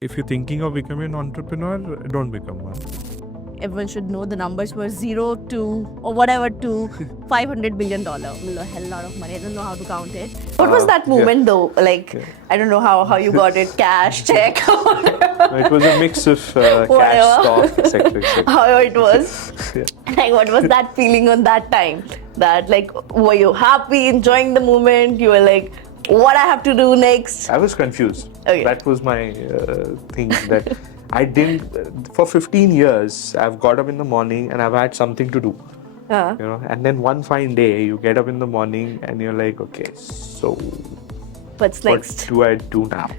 If you're thinking of becoming an entrepreneur, don't become one. Everyone should know the numbers were 0 to or whatever to $500 billion. A hell lot of money. I don't know how to count it. What was that moment though? Like, I don't know how you got it, cash, check, It was a mix of cash, Whatever. stock, etc., etc. however it was. Like, what was that feeling on that time? That, like, were you happy, enjoying the moment? You were like, what I have to do next? I was confused. Okay. That was my thing that I didn't. For 15 years, I've got up in the morning and I've had something to do. You know, and then one fine day, you get up in the morning and you're like, okay, so What's next? what do I do now?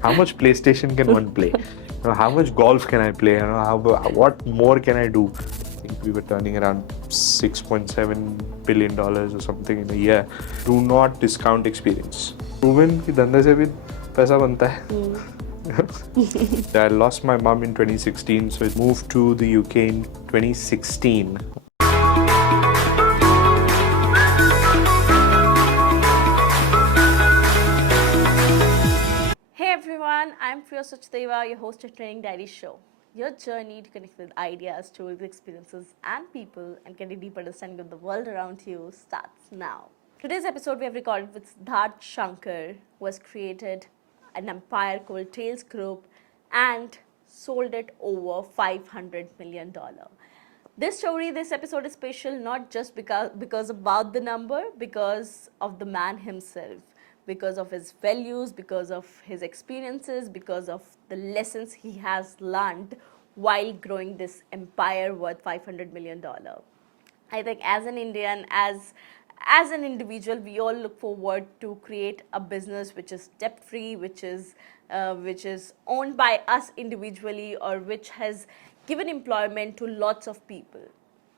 How much PlayStation can one play? You know, how much golf can I play? You know, what more can I do? I think we were turning around $6.7 billion or something in a year. Do not discount experience. Proven कि धंधे से भी पैसा बनता है. I lost my mom in 2016, so I moved to the UK in 2016. Hey everyone, I'm Priya Sachdeva, your host of Training Diary Show. Your journey to connect with ideas, stories, experiences, and people and get a deep understanding of the world around you starts now. Today's episode we have recorded with Siddharth Shankar, who has created an empire called Tails Group and sold it over $500 million. This story, this episode is special not just because about the number, because of the man himself, because of his values, because of his experiences, because of the lessons he has learned while growing this empire worth $500 million. I think as an Indian, as an individual, we all look forward to create a business which is debt free, which is owned by us individually, or which has given employment to lots of people.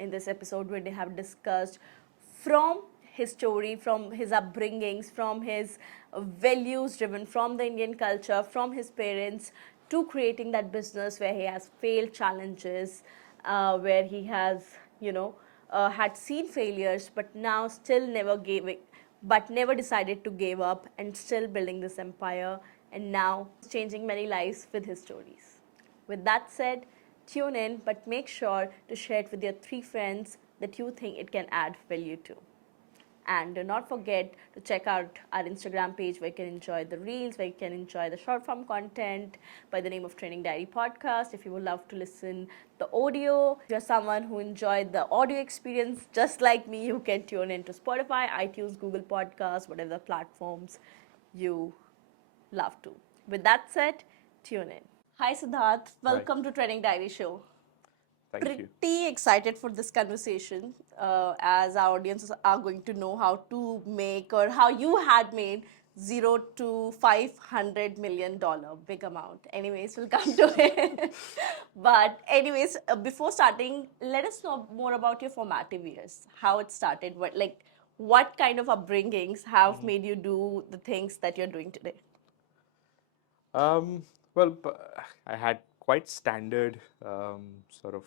In this episode, we have discussed from his story, from his upbringings, from his values driven from the Indian culture, from his parents, to creating that business where he has failed challenges, where he has, had seen failures, but now still never decided to give up, and still building this empire, and now changing many lives with his stories. With that said, tune in, but make sure to share it with your 3 friends that you think it can add value to. And do not forget to check out our Instagram page where you can enjoy the reels, where you can enjoy the short form content by the name of Training Diary Podcast. If you would love to listen the audio, if you're someone who enjoyed the audio experience just like me, you can tune into Spotify, iTunes, Google Podcasts, whatever platforms you love to. With that said, tune in. Hi Siddharth, welcome to Training Diary Show. Thank you. Pretty excited for this conversation, as our audiences are going to know how to make, or how you had made, $0 to $500 million, big amount. Anyways, we'll come to it. But anyways, before starting, let us know more about your formative years. How it started, what kind of upbringings have made you do the things that you're doing today? Well, I had quite standard sort of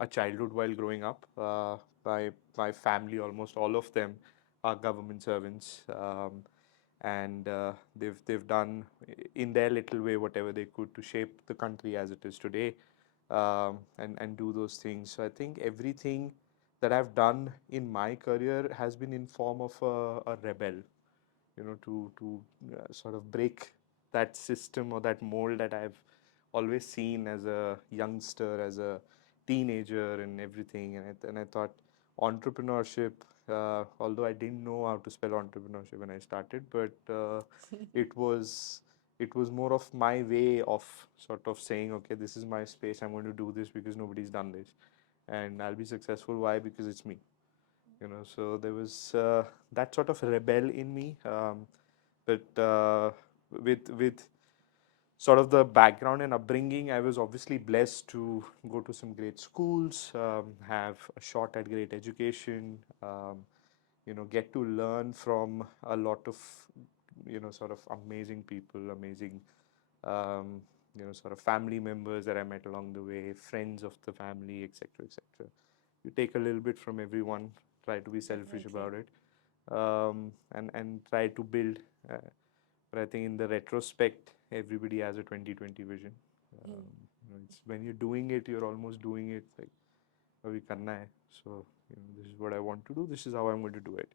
a childhood while growing up. My family, almost all of them, are government servants, and they've done in their little way whatever they could to shape the country as it is today, and do those things. So I think everything that I've done in my career has been in form of a rebel, to sort of break that system or that mold that I've always seen as a youngster, as a teenager, and everything. And I thought entrepreneurship, although I didn't know how to spell entrepreneurship when I started, but it was more of my way of sort of saying, okay, this is my space. I'm going to do this because nobody's done this, and I'll be successful. Why? Because it's me. So there was that sort of rebel in me, but with sort of the background and upbringing, I was obviously blessed to go to some great schools, have a shot at great education, get to learn from a lot of sort of amazing people, amazing sort of family members that I met along the way, friends of the family, etc., etc. You take a little bit from everyone, try to be selfish about it, and try to build. But I think in the retrospect, everybody has a 2020 vision. It's when you're doing it, you're almost doing it like अभी करना है. So this is what I want to do. This is how I'm going to do it.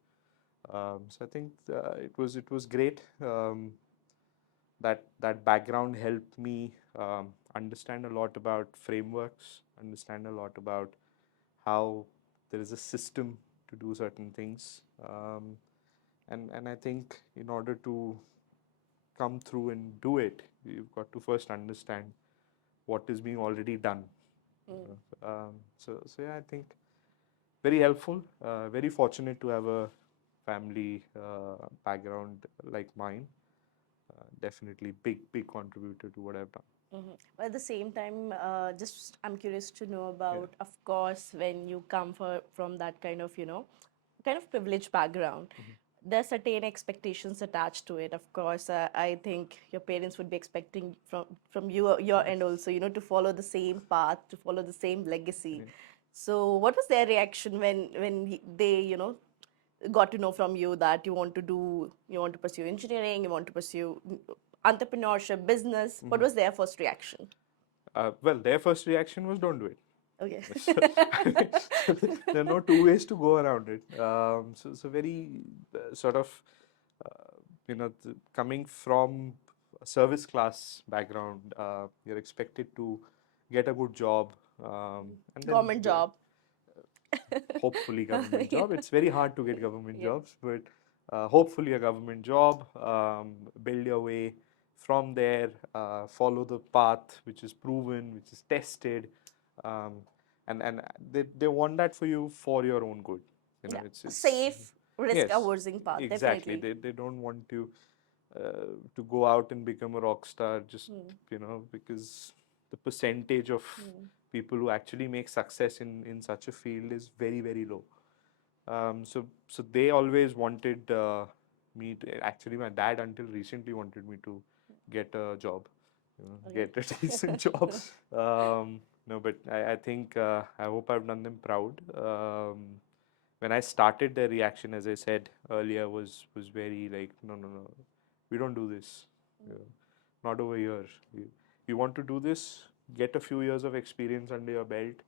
So I think it was great. That background helped me understand a lot about frameworks, understand a lot about how there is a system to do certain things. And I think in order to come through and do it, you've got to first understand what is being already done. So yeah, I think very helpful. Very fortunate to have a family background like mine. Definitely big contributor to what I've done. But at the same time, just I'm curious to know about, of course, when you come from that kind of, kind of privileged background, there's certain expectations attached to it. Of course, I think your parents would be expecting from you, your end also, to follow the same path, to follow the same legacy. So, what was their reaction when they, got to know from you that you want to pursue engineering, you want to pursue entrepreneurship, business? What was their first reaction? Well, their first reaction was don't do it. Okay. There are no two ways to go around it. So very sort of, coming from a service class background, you're expected to get a good job, and then Government job. hopefully government job. It's very hard to get government Yeah. jobs, but hopefully a government job. Build your way from there. Follow the path which is proven, which is tested, um, and they want that for you for your own good. Yeah. It's Safe, risk yes, averting path, exactly. definitely. They don't want to go out and become a rock star just because the percentage of people who actually make success in such a field is very low. So they always wanted me to, actually my dad until recently wanted me to get a job, Okay. get a decent job. No, but I think I hope I've done them proud. When I started, their reaction, as I said earlier, was very like, no, we don't do this. Yeah. Not over here. You want to do this, get a few years of experience under your belt,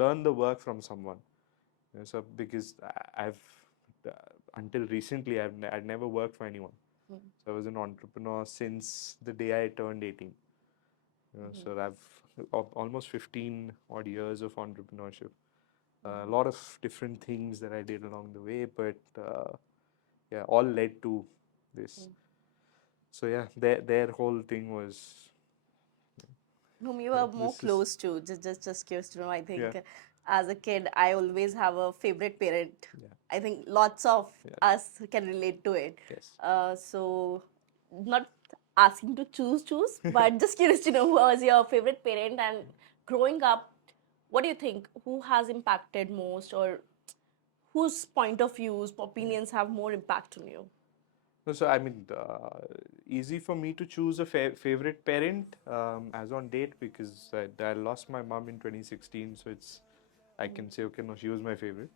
learn the work from someone. So because I've uh, until recently I'd never worked for anyone. So I was an entrepreneur since the day I turned 18. So I've almost 15 odd years of entrepreneurship. A lot of different things that I did along the way, but yeah, all led to this. So yeah, their whole thing was Whom you are more this is close to? Just curious to know. I yeah think as a kid, I always have a favorite parent. yeah I think lots of yeah us can relate to it. yes. So, not asking to choose, but just curious to know who was your favorite parent, and growing up, what do you think? Who has impacted most, or whose point of views, opinions have more impact on you? No, so I mean, easy for me to choose a favorite parent as on date because I lost my mom in 2016, so I can say okay, no, she was my favorite.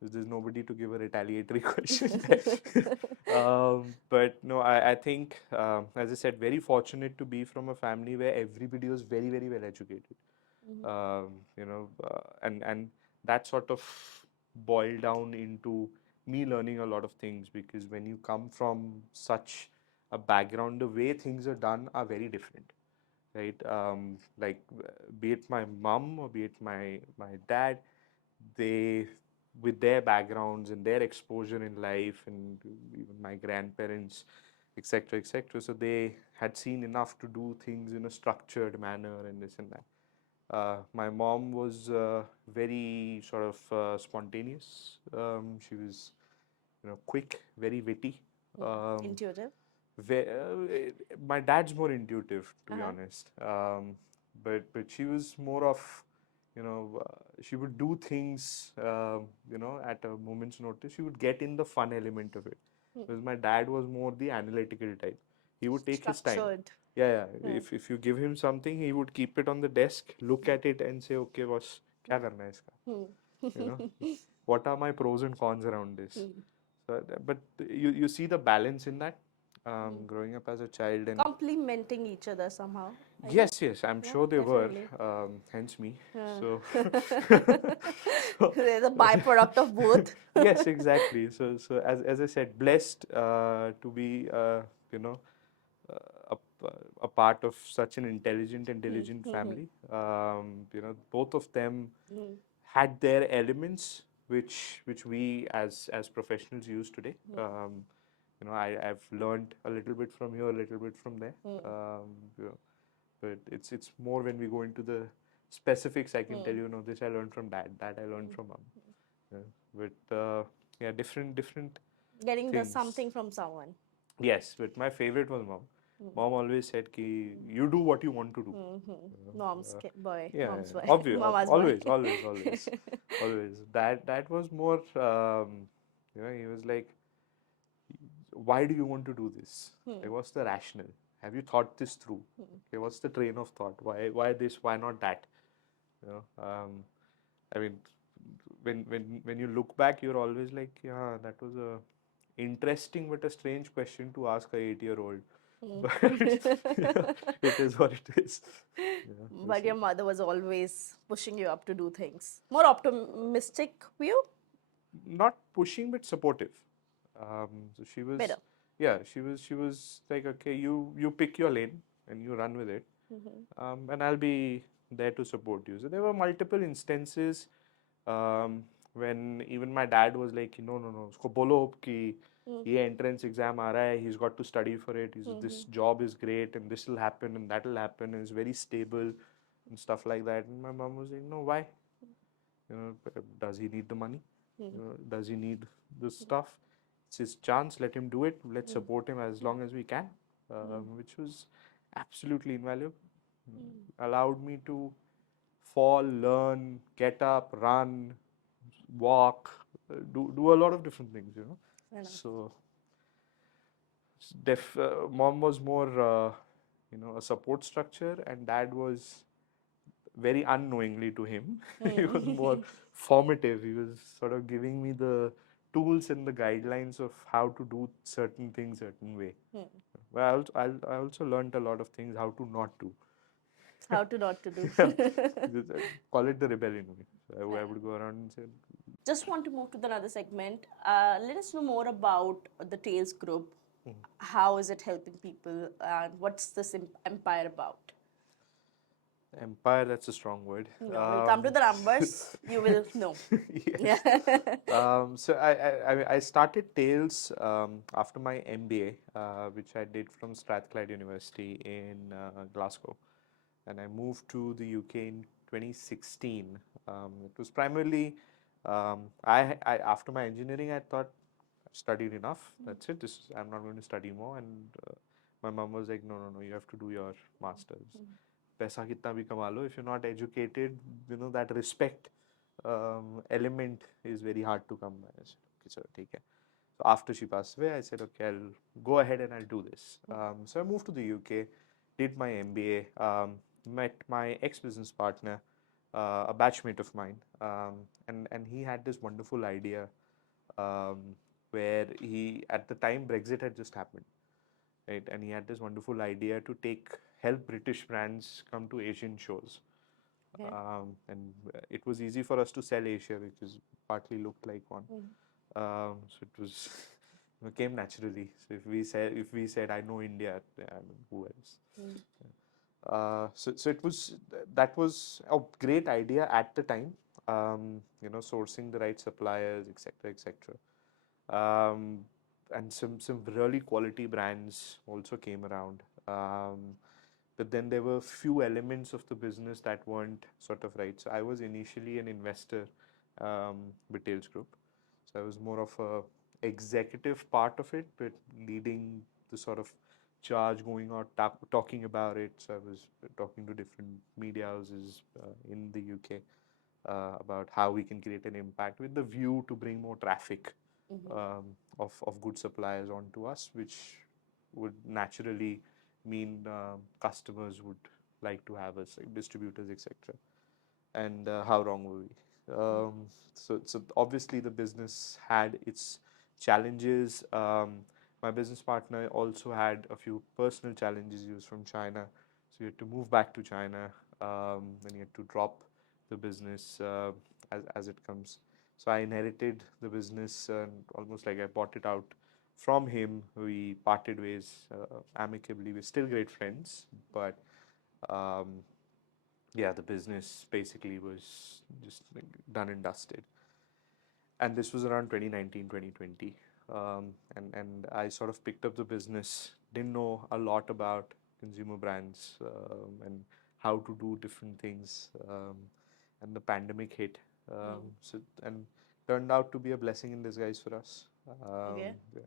Because there's nobody to give a retaliatory question. But no, I think as I said, very fortunate to be from a family where everybody was very well educated. And that sort of boiled down into me learning a lot of things because when you come from such a background, the way things are done are very different, right? Like be it my mom or be it my dad, they with their backgrounds and their exposure in life and even my grandparents, etc., so they had seen enough to do things in a structured manner and this and that. My mom was very sort of spontaneous. She was, quick, very witty. Um, Intuitive. my dad's more intuitive, to be Uh-huh. honest. But she was more of, she would do things, at a moment's notice. She would get in the fun element of it. Whereas my dad was more the analytical type. He would take his time. Structured. Yeah. If you give him something, he would keep it on the desk, look at it, and say, "Okay, boss, क्या करना है इसका?" You know, what are my pros and cons around this? So, but you see the balance in that. growing up as a child, and Complementing each other somehow, I guess. yes, yes, I'm Yeah, sure they were. definitely. Hence me. Yeah. So, so They're the byproduct of both. yes, exactly. So as I said, blessed to be you know a part of such an intelligent family. Both of them had their elements which we as professionals use today. I've learned a little bit from here, a little bit from there. You know, but it's more when we go into the specifics. I can tell you, this I learned from dad, that I learned from mom. Yeah. But yeah, different Getting the things. something from someone. Yes, but my favorite was mom. Mom always said ki you do what you want to do. Mom's boy, Yeah, mom's boy, obvious, mama's boy. always. That was more. He was like, why do you want to do this? Like, what's the rationale? Have you thought this through? Okay, what's the train of thought? Why this? Why not that? You know, I mean, when you look back, you're always like, yeah, that was a interesting but a strange question to ask a 8-year-old. But yeah, it is what it is. Yeah, But your mother was always pushing you up to do things. More optimistic view? not pushing but supportive. So she was, Better. yeah, she was like, okay, you pick your lane and you run with it, and I'll be there to support you. So there were multiple instances when even my dad was like, no, no, no, usko bolo कि ये entrance exam आ रहा है, he's got to study for it. This job is great, and this will happen, and that will happen, and it's very stable, and stuff like that. And my mom was like, no, why? Does he need the money? Does he need this stuff? It's his chance. Let him do it. Let's support him as long as we can, which was absolutely invaluable. Allowed me to fall, learn, get up, run, walk, do a lot of different things. So, mom was more, a support structure, and dad was very unknowingly to him. He was more formative. He was sort of giving me the tools and the guidelines of how to do certain things certain way. Well, I also learned a lot of things how to not do. How to not to do. Yeah, call it the rebellion. So I would go around and say, Just want to move to the other segment. Let us know more about the Tails group. How is it helping people, and what's this empire about? empire, that's a strong word. No, we'll come to the numbers. You will know. Yes. So I started Tails after my MBA, which I did from Strathclyde University in Glasgow, and I moved to the UK in 2016. It was primarily I after my engineering, I thought I've studied enough. That's it. I'm not going to study more. And my mom was like, no, no, no, you have to do your masters. पैसा कितना भी कमा लो, if you're not educated, that respect element is very hard to come by. I said, okay, so take care. So after she passed away, I said, okay, I'll go ahead and I'll do this. So I moved to the UK, did my MBA, met my ex-business partner, a batchmate of mine, and he had this wonderful idea um, where at the time, Brexit had just happened, right? And he had this wonderful idea to help British brands come to Asian shows. Okay. And it was easy for us to sell Asia because partly looked like one. So it was came naturally. So if we said I know India, I mean, who else? So it was that was a great idea at the time. Sourcing the right suppliers, etc., etc. Um, and some really quality brands also came around. But then there were few elements of the business that weren't sort of right. So I was initially an investor with Tails Group. So I was more of a executive part of it, but leading the sort of charge, going out talking about it. So I was talking to different media houses in the UK about how we can create an impact with the view to bring more traffic of good suppliers onto us, which would naturally mean customers would like to have us, like distributors, etc. And how wrong were we? So obviously the business had its challenges. My business partner also had a few personal challenges. He was from China, so he had to move back to China, and he had to drop the business as it comes. So I inherited the business, and almost like I bought it out from him. We parted ways amicably. We're still great friends, but um, yeah, the business basically was just like done and dusted. And this was around 2019, 2020. And I sort of picked up the business, didn't know a lot about consumer brands and how to do different things. And the pandemic hit. And turned out to be a blessing in disguise for us. Okay. Yeah.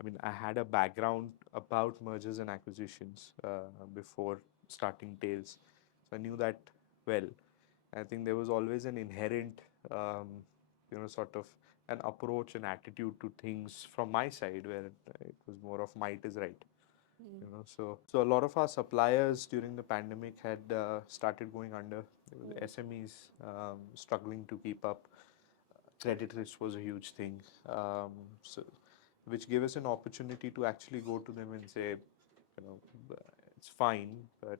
I mean, I had a background about mergers and acquisitions before starting Tails, so I knew that well. I think there was always an inherent, sort of an approach and attitude to things from my side where it was more of might is right. So a lot of our suppliers during the pandemic had started going under. There was SMEs struggling to keep up. Credit risk was a huge thing. So which gave us an opportunity to actually go to them and say, it's fine, but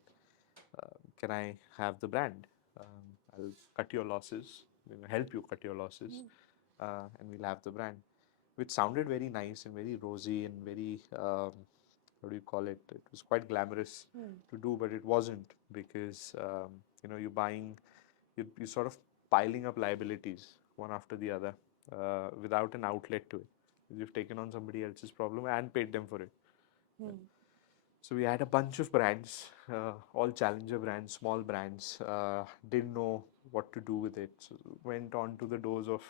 can I have the brand? I'll cut your losses, help you cut your losses, and we'll have the brand. Which sounded very nice and very rosy and very, what do you call it? It was quite glamorous to do, but it wasn't because, you're buying, you're sort of piling up liabilities one after the other without an outlet to it. You've taken on somebody else's problem and paid them for it. So we had a bunch of brands, all challenger brands, small brands. Didn't know what to do with it. So went on to the doors of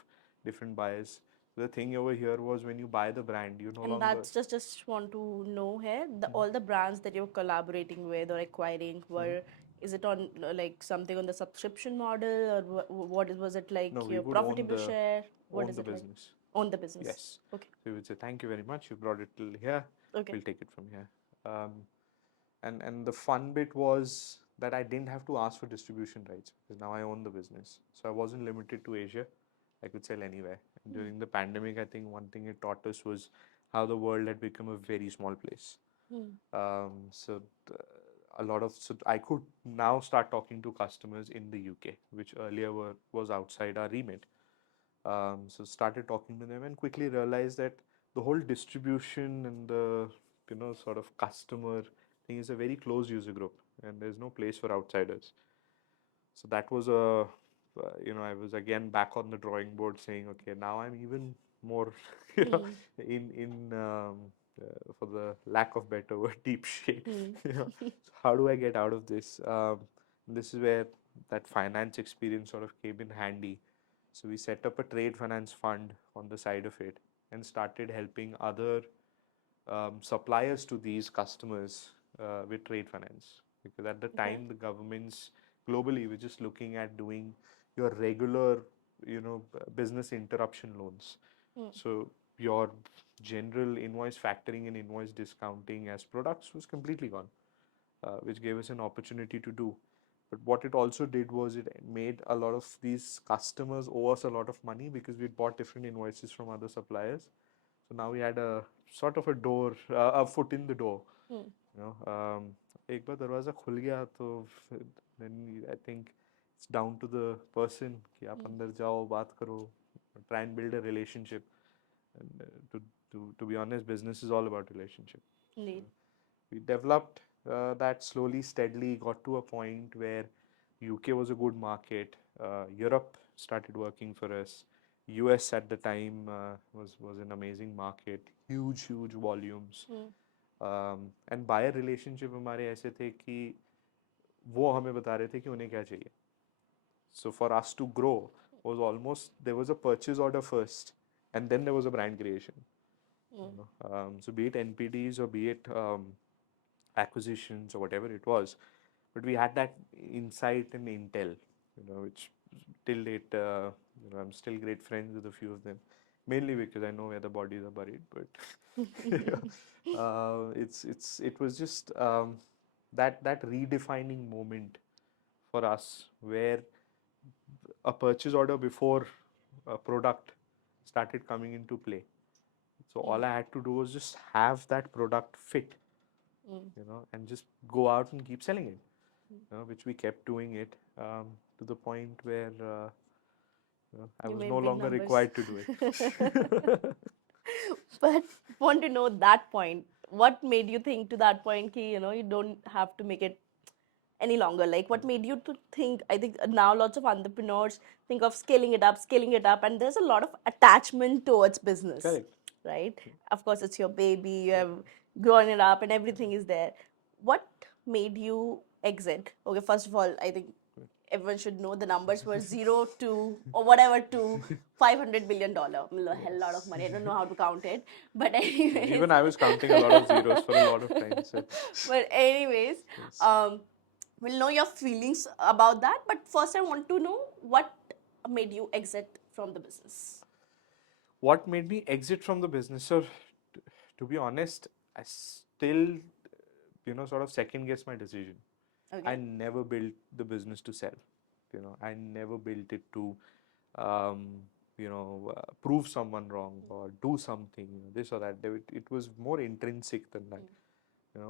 different buyers. The thing over here was when you buy the brand, you no And longer. that's just want to know here all the brands that you're collaborating with or acquiring were, is it on like something on the subscription model, or was it No, like we your would own profitable the share? What own is the it like? business. On the business. Yes. Okay. So we would say, thank you very much. You brought it till here. Okay. We'll take it from here. Um, and the fun bit was that I didn't have to ask for distribution rights because now I own the business. So I wasn't limited to Asia. I could sell anywhere. And during the pandemic, I think one thing it taught us was how the world had become a very small place. So a lot of so I could now start talking to customers in the UK, which earlier was outside our remit. So started talking to them and quickly realized that the whole distribution and the sort of customer thing is a very closed user group, and there's no place for outsiders. So that was I was again back on the drawing board saying, okay, now I'm even more, you know, for the lack of better word, deep shade. So how do I get out of this? This is where that finance experience sort of came in handy. So we set up a trade finance fund on the side of it and started helping other suppliers to these customers with trade finance. Because at the Okay. time, the governments globally were just looking at doing your regular, business interruption loans. So your general invoice factoring and invoice discounting as products was completely gone, which gave us an opportunity to do. But what it also did was it made a lot of these customers owe us a lot of money because we'd bought different invoices from other suppliers. So now we had a sort of a door, a foot in the door. एक बार दरवाज़ा खुल गया तो then I think it's down to the person कि आप अंदर जाओ बात करो, try and build a relationship. And to be honest, business is all about relationship. Indeed. We developed that slowly, steadily, got to a point where UK was a good market. Europe started working for us. US at the time was an amazing market, huge volumes. And buyer relationship हमारे ऐसे थे कि वो हमें बता रहे थे कि उन्हें क्या चाहिए. So for us to grow was almost there was a purchase order first, and then there was a brand creation. So be it NPDs or be it acquisitions or whatever it was, but we had that insight and intel, which till date, I'm still great friends with a few of them, mainly because I know where the bodies are buried. But it was just that redefining moment for us where a purchase order before a product started coming into play. So all I had to do was just have that product fit, and just go out and keep selling it, which we kept doing it to the point where I You was no made big longer numbers. required to do it. But want to know that point. What made you think to that point ki, you don't have to make it any longer? Like, what made you to think? I think now lots of entrepreneurs think of scaling it up, and there's a lot of attachment towards business, Correct. right? Of course, it's your baby, you have grown it up, and everything is there. What made you exit? Okay, first of all, I think everyone should know the numbers were zero to or whatever to $500 billion. A hell lot of money. I don't know how to count it, but anyways. Even I was counting a lot of zeros for a lot of time. So, But anyways, yes. um, we'll know your feelings about that. But first, I want to know what made you exit from the business. What made me exit from the business? So, to be honest, I still, sort of second guess my decision. I Okay. never built the business to sell. I never built it to, um, prove someone wrong or do something, this or that. It was more intrinsic than that.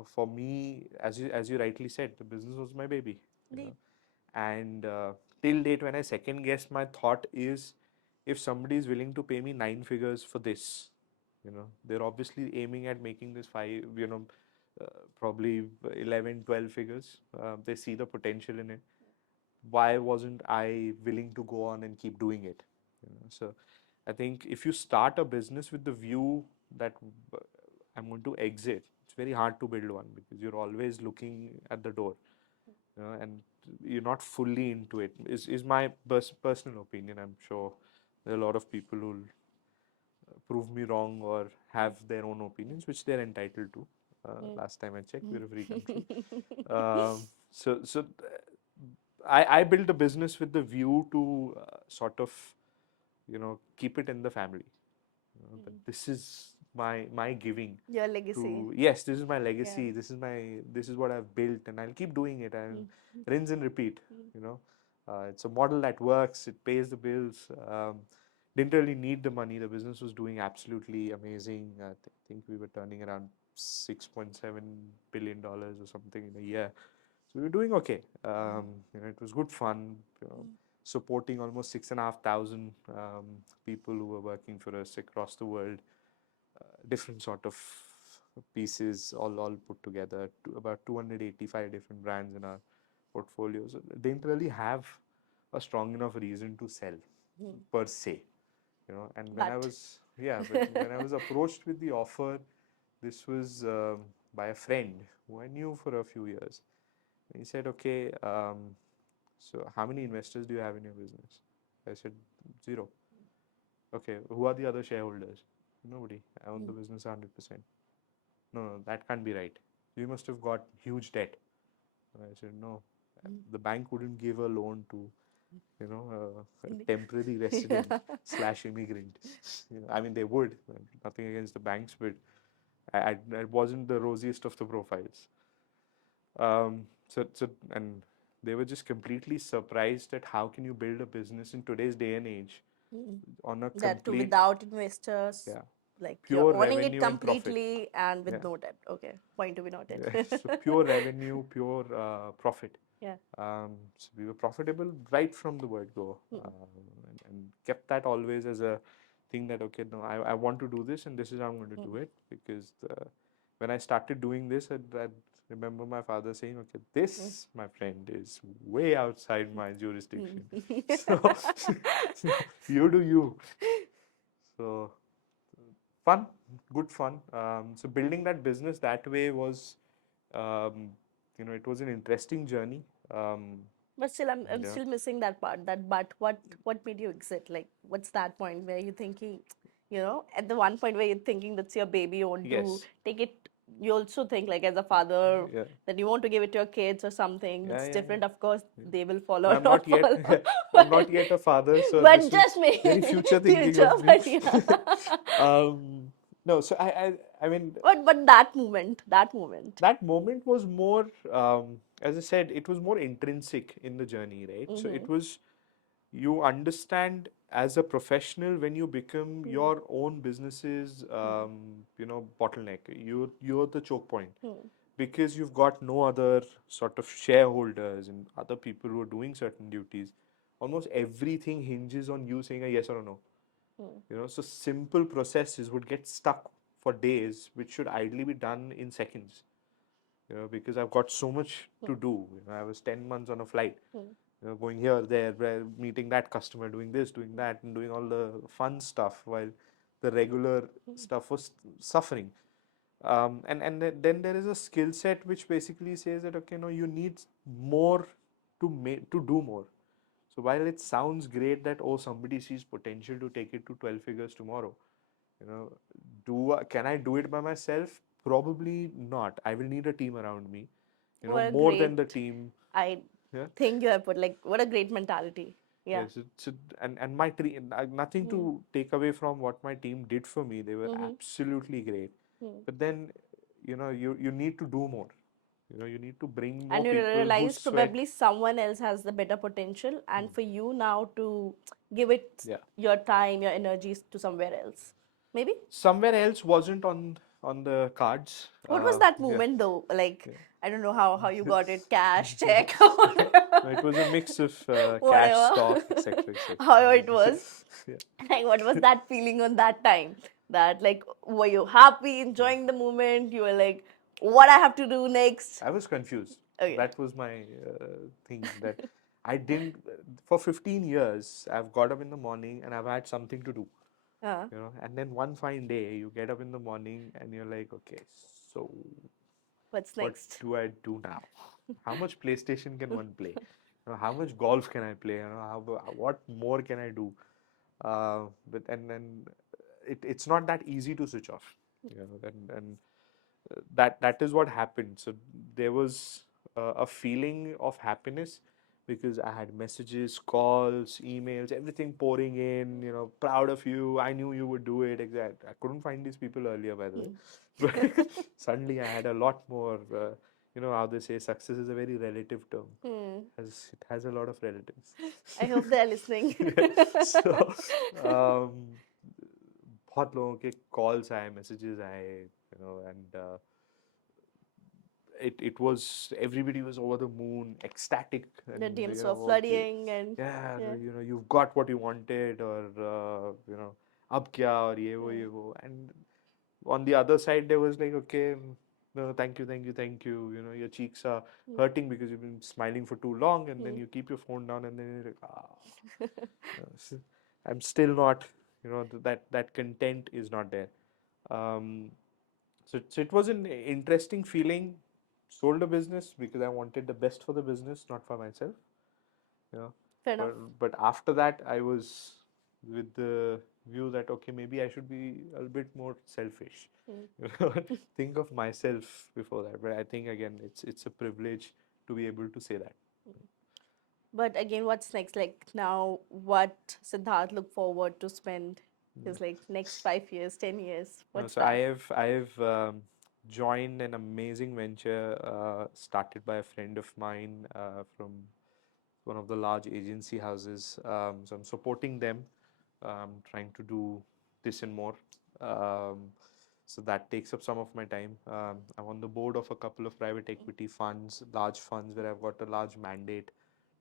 For me, as you rightly said, the business was my baby. You Indeed. know, and till date, when I second guess, my thought is, if somebody is willing to pay me 9 figures for this, they're obviously aiming at making this five, probably 11, 12 figures. They see the potential in it. Why wasn't I willing to go on and keep doing it? So I think if you start a business with the view that I'm going to exit, it's very hard to build one because you're always looking at the door, and you're not fully into it. Is my personal opinion. I'm sure there are a lot of people who prove me wrong or have their own opinions, which they're entitled to. Last time I checked, we're a free country. I built a business with the view to sort of, keep it in the family. That this is my giving Your legacy. to, yes, this is my legacy. This is what I've built, and I'll keep doing it and rinse and repeat. You know, it's a model that works. It pays the bills. Didn't really need the money. The business was doing absolutely amazing. I think we were turning around $6.7 billion or something in a year. So we were doing okay. It was good fun. Supporting almost 6,500 people who were working for us across the world. Different sort of pieces, all put together. About 285 different brands in our portfolio. So they didn't really have a strong enough reason to sell per se. And when I But was when I was approached with the offer, this was by a friend who I knew for a few years. And he said, okay, so how many investors do you have in your business? I said, zero. Okay, who are the other shareholders? Nobody. I own the business 100%. No, no, that can't be right. You must have got huge debt. I said, no, the bank wouldn't give a loan to, a temporary resident slash immigrant. I mean, they would. Nothing against the banks, but I wasn't the rosiest of the profiles. And they were just completely surprised at how can you build a business in today's day and age on a that too complete, without investors, yeah, like you're pure owning it revenue and profit. completely and with Yeah, no debt. Okay, point to be noted. yeah. So pure revenue, pure profit. Yeah. So we were profitable right from the word go, and kept that always as a thing that, okay, no, I want to do this and this is how I'm going to do it, because when I started doing this, I remember my father saying, okay, this, my friend, is way outside my jurisdiction. So you do you. So fun, good fun. So building that business that way was, it was an interesting journey. But still, I'm Yeah. still missing that part. That but what made you exit? Like, what's that point where you're thinking, at the one point where you're thinking that's your baby, you want to Yes. take it. You also think like as a father Yeah. that you want to give it to your kids or something. Yeah. That's Yeah. different. Of course, Yeah. they will follow No, or I'm not not yet. follow. I'm but not yet a father, so but this is just me, very future thinking future. of me. But yeah. No, so I mean, But that moment. that moment was more, as I said, it was more intrinsic in the journey, right? So it was, you understand as a professional, when you become your own business's, bottleneck, you're the choke point, because you've got no other sort of shareholders and other people who are doing certain duties. Almost everything hinges on you saying a yes or a no. So simple processes would get stuck for days, which should ideally be done in seconds. Because I've got so much to do. I was 10 months on a flight, going here, there, meeting that customer, doing this, doing that, and doing all the fun stuff while the regular stuff was suffering. And then there is a skill set which basically says that, okay, no, you need more to do more. So while it sounds great that, oh, somebody sees potential to take it to 12 figures tomorrow, you know, can I do it by myself? Probably not. I will need a team around me, What a more than great, the team. I Yeah. think you have put, like, what a great mentality. Yeah. Yes, and my team, nothing to take away from what my team did for me. They were absolutely great. But then, you need to do more. You need to bring more And you people who realize sweat. probably someone else has the better potential, and for you now to give it Yeah. your time, your energies to somewhere else. Maybe? Somewhere else wasn't on the cards. What was that Yeah. moment though? Like, Yeah. I don't know how you got it, cash, check, Yeah. No, it was a mix of cash, whatever, stock, etc., etc. however it was. Yeah. Like, what was that feeling on that time? That, like, were you happy, enjoying the moment? You were like, what I have to do next? I was confused. Okay. That was my thing, that I didn't, for 15 years, I've got up in the morning and I've had something to do, Uh, and then one fine day you get up in the morning and you're like, okay, so what's what next? do I do now? How much PlayStation can one play? How much golf can I play? What more can I do? But and then it's not that easy to switch off. And that is what happened. So there was a feeling of happiness because I had messages, calls, emails, everything pouring in. Proud of you. I knew you would do it. Exact. I couldn't find these people earlier, by the way, but suddenly I had a lot more. How they say success is a very relative term. It has a lot of relatives. I hope they're listening. Yeah. So, बहुत लोगों के calls आए, messages आए, and it was, everybody was over the moon, ecstatic, The and DMs were flooding, and yeah, yeah. you've got what you wanted, or ab kya, or ye wo, and on the other side there was like, okay, no, thank you, thank you, thank you. Your cheeks are hurting because you've been smiling for too long, and then you keep your phone down, and then you're like, s- I'm still not, that content is not there. Um, so it was an interesting feeling. Sold a business because I wanted the best for the business, not for myself. You know, Fair enough. but after that, I was with the view that, okay, maybe I should be a bit more selfish. You know, think of myself before that. But I think again, it's a privilege to be able to say that. But again, what's next? Like, now, what Siddharth look forward to spend his, like, next 5 years, 10 years? What's So I that? have I have joined an amazing venture started by a friend of mine from one of the large agency houses. So I'm supporting them, trying to do this and more. Um, so that takes up some of my time. I'm on the board of a couple of private equity funds, large funds, where I've got a large mandate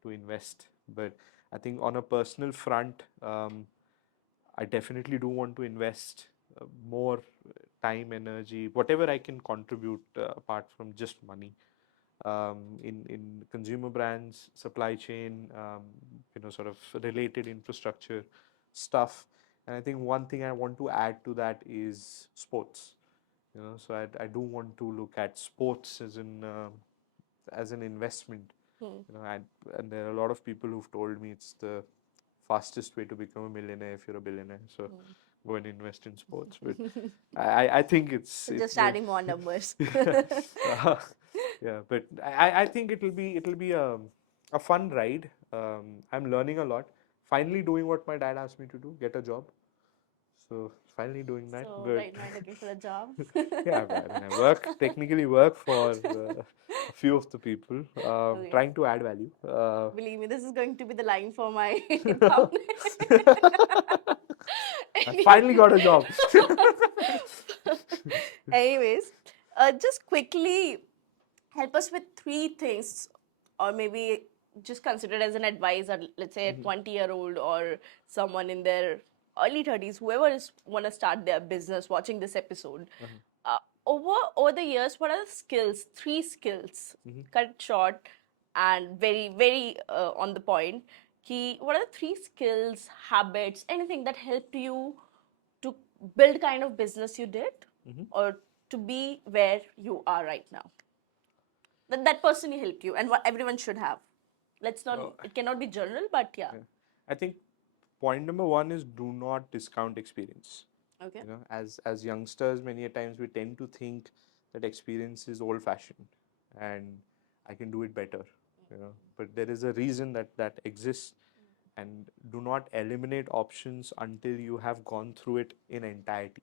to invest. But I think on a personal front, I definitely do want to invest more time, energy, whatever I can contribute apart from just money, in consumer brands, supply chain, sort of related infrastructure stuff. And I think one thing I want to add to that is sports. So I do want to look at sports as an investment. And there are a lot of people who've told me it's the fastest way to become a millionaire if you're a billionaire. So go and invest in sports. But I think it's Just adding more numbers. uh, yeah. But I think it'll be a fun ride. I'm learning a lot. Finally doing what my dad asked me to do, get a job. So finally doing that. So But right now you're looking for a job. yeah, I mean, technically work for a few of the people, Okay. trying to add value. Believe me, this is going to be the line for my thumbnail. I finally got a job. Anyways, just quickly help us with three things, or maybe just consider it as an advisor, let's say a 20-year-old or someone in their early 30s, whoever is want to start their business watching this episode. uh, over the years, what are the skills, three skills, cut it short and very very on the point, ki, what are the three skills, habits, anything that helped you to build kind of business you did, or to be where you are right now, that personally helped you and what everyone should have. Let's not, Oh, it cannot be general, but yeah. yeah. I think point number one is do not discount experience. Okay. As youngsters, many a times we tend to think that experience is old fashioned and I can do it better. But there is a reason that that exists, and do not eliminate options until you have gone through it in entirety.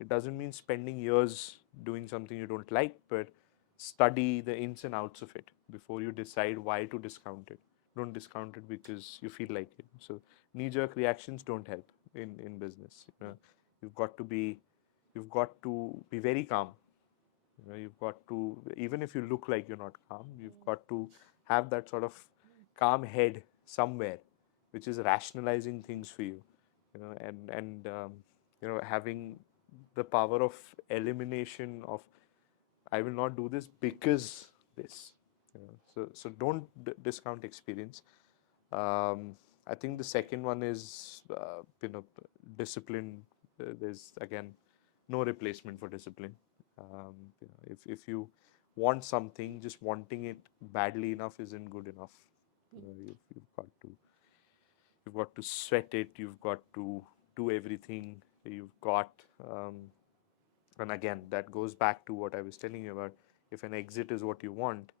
It doesn't mean spending years doing something you don't like, but study the ins and outs of it before you decide why to discount it. Don't discount it because you feel like it. So knee-jerk reactions don't help in business. You've got to be you've got to be very calm. You've got to, even if you look like you're not calm, you've got to have that sort of calm head somewhere, which is rationalizing things for you. Having the power of elimination of, I will not do this because this. So don't discount experience. I think the second one is discipline. There's again no replacement for discipline. If you want something, just wanting it badly enough isn't good enough. You've got to sweat it. You've got to do everything. You've got and again, that goes back to what I was telling you about. If an exit is what you want,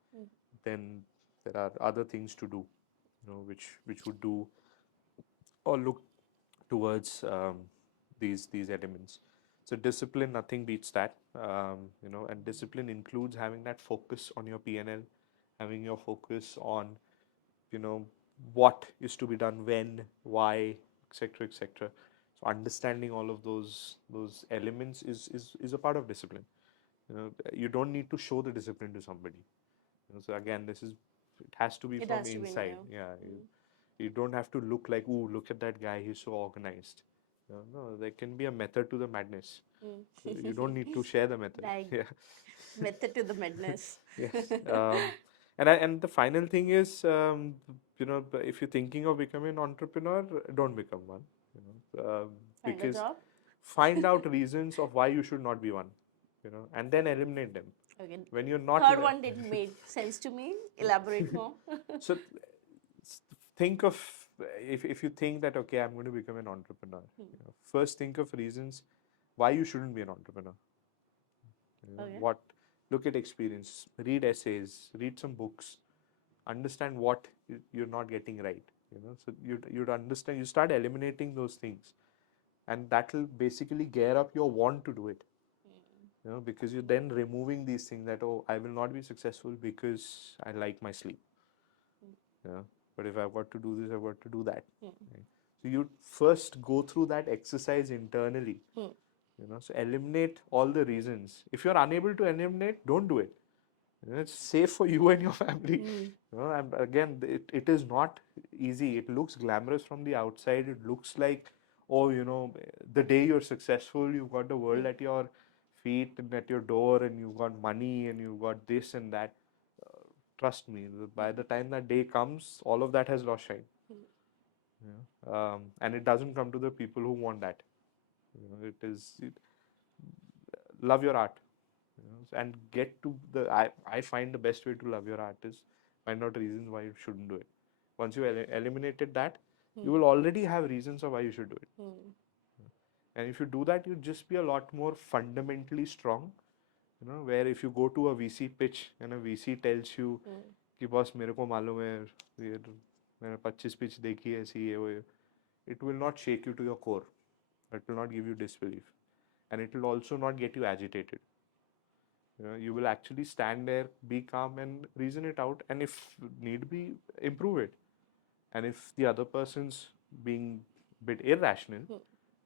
then there are other things to do, which would do or look towards these elements. So discipline, nothing beats that. And discipline includes having that focus on your PNL, having your focus on you know what is to be done, when, why, etc., etc. So understanding all of those elements is a part of discipline. You don't need to show the discipline to somebody. So again, it has to be It from has to be inside. new. Yeah, you don't have to look like, ooh, look at that guy, he's so organized. No, there can be a method to the madness. You don't need to share the method. Like Yeah. method to the madness. Yes. And the final thing is, if you're thinking of becoming an entrepreneur, don't become one. Find a Because job. find out reasons of why you should not be one. And then eliminate them. Okay. When you're not, Third one didn't make sense to me. Elaborate more. so think of, if you think that okay, I'm going to become an entrepreneur. First think of reasons why you shouldn't be an entrepreneur. Okay. What Look at experience, read essays, read some books, understand what you're not getting right. So you'd understand, you start eliminating those things, and that will basically gear up your want to do it. Because you're then removing these things that, oh, I will not be successful because I like my sleep. But if I've got to do this, I've got to do that. Right? So you first go through that exercise internally. So eliminate all the reasons. If you're unable to eliminate, don't do it. It's safe for you and your family. And again, it is not easy. It looks glamorous from the outside. It looks like, oh, the day you're successful, you've got the world at your feet and at your door, and you've got money and you've got this and that. Trust me, by the time that day comes, all of that has lost shine. And it doesn't come to the people who want that. Love your art, and get to the. I find the best way to love your art is find out reasons why you shouldn't do it. Once you eliminated that, you will already have reasons of why you should do it. And if you do that, you'll just be a lot more fundamentally strong. Where if you go to a VC pitch and a VC tells you कि boss मेरे को मालूम है ये मैंने 25 pitch देखी है ऐसी ये वो, it will not shake you to your core. It will not give you disbelief, and it will also not get you agitated. You will actually stand there, be calm, and reason it out, and if need be, improve it. And if the other person's being a bit irrational,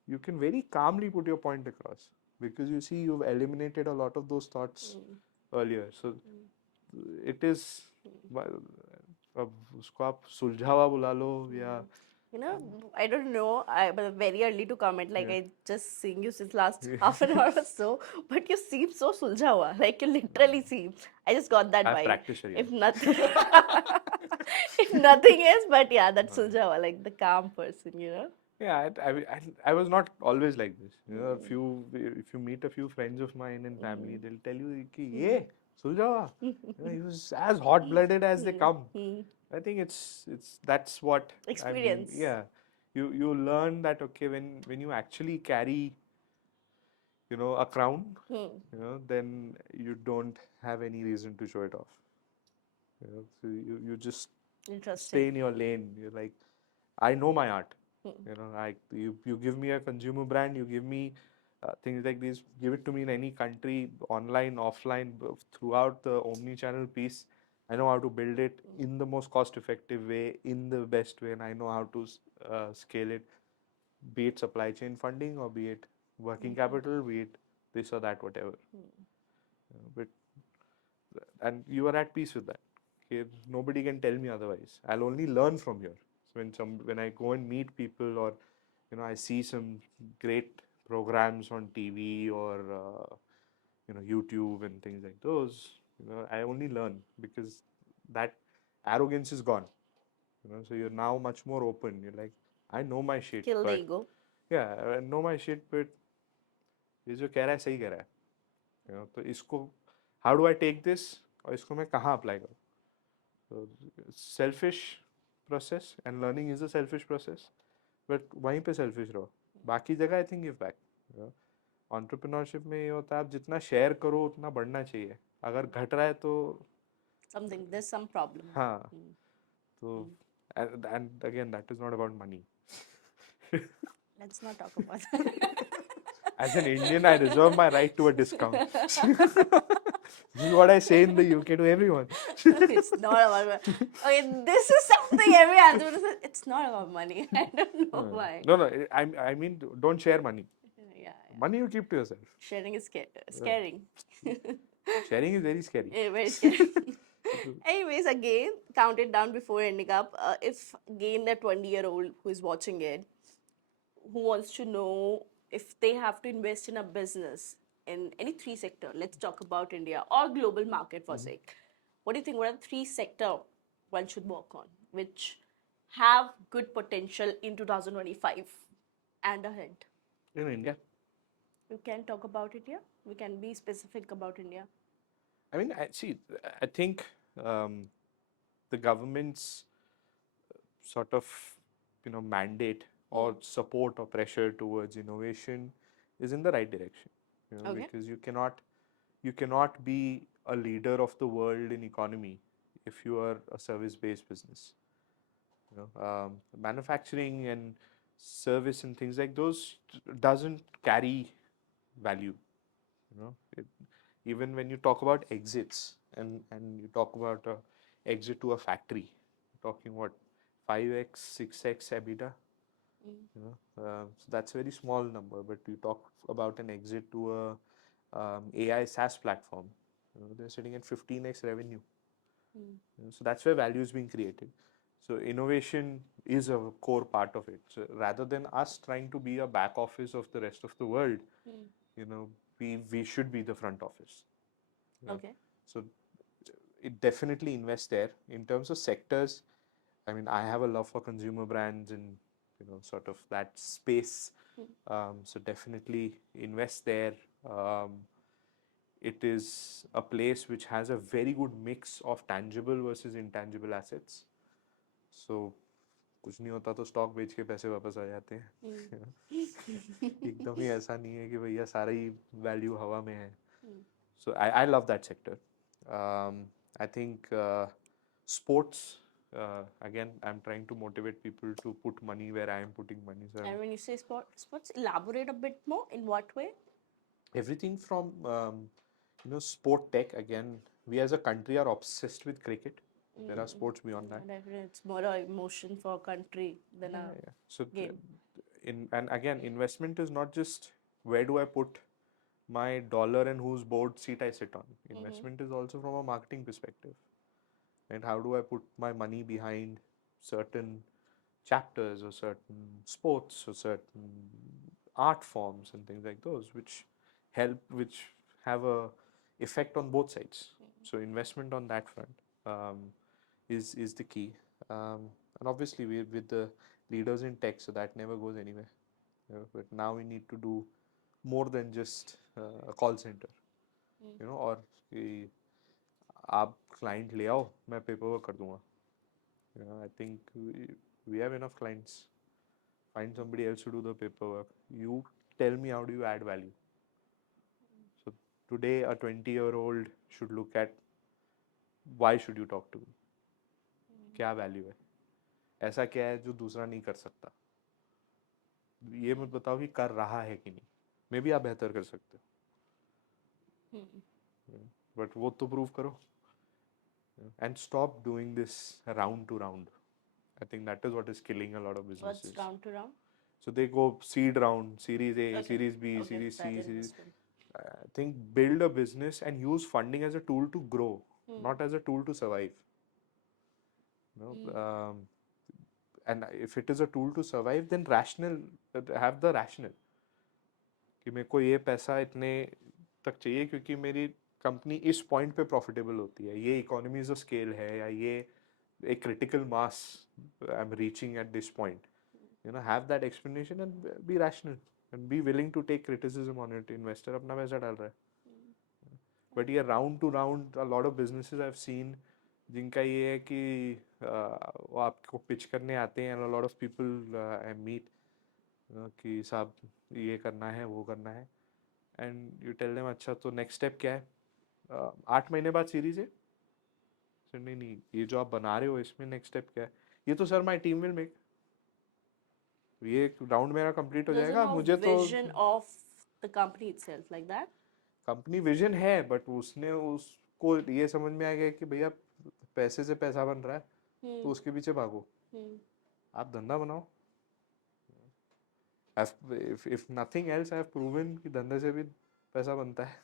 you can very calmly put your point across, because you see you've eliminated a lot of those thoughts earlier. So it is, अब उसको आप सुलझावा बुला लो या You know, I don't know. But very early to comment. Like yeah. I just seeing you since last half an hour or so, but you seem so suljawa. Like you literally seem. I just got that I've vibe. practiced it, If yeah. nothing, if nothing is, but yeah, that's suljawa, like the calm person. You know. Yeah, I was not always like this. If you meet a few friends of mine and family, they'll tell you कि ये सुलझावा. He was as hot-blooded as they come. I think it's that's what I mean. Experience. Yeah, you learn that, okay, when you actually carry, a crown, then you don't have any reason to show it off. So you just stay Interesting. in your lane. You're like, I know my art. You give me a consumer brand, you give me things like this, give it to me in any country, online, offline, throughout the omni-channel piece. I know how to build it in the most cost-effective way, in the best way, and I know how to scale it, be it supply chain funding or be it working capital, be it this or that, whatever. But and you are at peace with that. Okay, nobody can tell me otherwise. I'll only learn from here. So when I go and meet people, or I see some great programs on TV or YouTube and things like those, I only learn, because that arrogance is gone. So you're now much more open. You're like, I know my shit, Kill the but ego. yeah, I know my shit, but ये जो कह रहा है सही कह रहा है. तो इसको how do I take this, और इसको मैं कहाँ apply करूँ? So selfish process, and learning is a selfish process, but वहीं पे selfish रहो. बाकी जगह I think give back. Entrepreneurship में ये होता है, आप जितना share करो उतना बढ़ना चाहिए. अगर घट रहा है तो Something. There's some problem. हाँ, तो and again, that is not about money. Let's not talk about that. As an Indian, I reserve my right to a discount. This is what I say in the UK to everyone. It's not about money. Okay, this is something every entrepreneur says. It's not about money. I don't know why. No, I mean, don't share money. Yeah. Money you keep to yourself. Sharing is scaring. Sharing is very scary. Yeah, very scary. Anyways, again, count it down before ending up. If again the 20-year-old who is watching it, who wants to know if they have to invest in a business in any three sector, let's talk about India or global market for sake. What do you think? What are the three sector one should work on, which have good potential in 2025 and ahead? In India, You can talk about it here. We can be specific about India. I mean, I think the government's sort of mandate or support or pressure towards innovation is in the right direction. Okay. Because you cannot be a leader of the world in economy if you are a service-based business. Manufacturing and service and things like those doesn't carry value. Even when you talk about exits, and you talk about a exit to a factory, you're talking what, 5x, 6x EBITDA. So that's a very small number. But you talk about an exit to a AI SaaS platform, they're sitting at 15x revenue. So that's where value is being created. So innovation is a core part of it. So rather than us trying to be a back office of the rest of the world, we should be the front office. Okay. So it definitely invests there. In terms of sectors, I mean, I have a love for consumer brands and sort of that space. So definitely invest there. It is a place which has a very good mix of tangible versus intangible assets. So कुछ नहीं होता तो stock बेच के पैसे वापस आ जाते हैं. एकदम ही ऐसा नहीं है कि भैया सारा ही वैल्यू हवा में है. So I love that sector. I think sports again, I'm trying to motivate people to put money where I am putting money. So And when you say sports, elaborate a bit more. In what way? everything from sport tech. Again, we as a country are obsessed with cricket. There are sports beyond that. Definitely, it's more a emotion for a country than a Yeah. So game. and again, investment is not just where do I put my dollar and whose board seat I sit on. Investment is also from a marketing perspective. And how do I put my money behind certain chapters or certain sports or certain art forms and things like those, which have a effect on both sides. So investment on that front is the key. And obviously we with the leaders in tech, so that never goes anywhere. But now we need to do more than just a call center, or कि आप client ले आओ, मैं paperwork कर दूंगा. I think we have enough clients. Find somebody else to do the paperwork. You tell me, how do you add value? So today a 20-year-old should look at, why should you talk to me? क्या value है? ऐसा क्या है जो दूसरा नहीं कर सकता? ये मत बताओ कि कर रहा है कि नहीं. मे बी आप बेहतर कर सकते हो, बट वो तो प्रूव करो. And stop doing this round to round. I think that is what is killing a lot of businesses. What's round to round? So they go seed round, Series A, Okay. Series B, Okay, Series C, that Series. understood. I think build a business and use funding as a tool to grow, not as a tool to survive. And if it is a tool to survive, then have the rational. कि मेरे को ये पैसा इतने तक चाहिए क्योंकि मेरी कंपनी इस पॉइंट पे प्रॉफिटेबल होती है, ये इकोनॉमीज ऑफ स्केल है, या ये एक critical mass I am reaching at this point. Have that explanation and be rational and be willing to take criticism on it. Investor अपना पैसा डाल रहा है. But ये round to round, a lot of businesses I've seen जिनका ये है कि वो आपको पिच करने आते हैं, and a lot of people I meet कि साहब ये करना है, वो करना है, and you tell them अच्छा तो next step क्या है. 8 महीने बाद सीरीज है. नहीं नहीं, ये जो आप बना रहे हो इसमें नेक्स्ट स्टेप क्या है? ये तो sir my team will make. ये राउंड मेरा कंप्लीट हो जाएगा, मुझे तो vision of the company itself like that. Company vision है, बट उसने उसको ये समझ में आ गया कि भैया पैसे से पैसा बन रहा है, तो उसके पीछे भागो. आप धंधा बनाओ. if nothing else, I have proven कि धंधे से भी पैसा बनता है.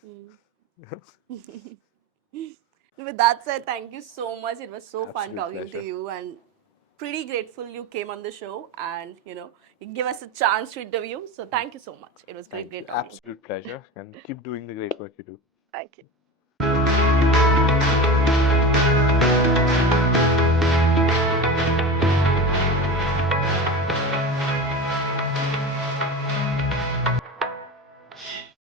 With that said, thank you so much. It was so fun Absolute talking to pleasure. you, and pretty grateful you came on the show and you give us a chance to interview. So thank you so much. It was great Thank you. talking. Absolute pleasure, and keep doing the great work you do. Thank you.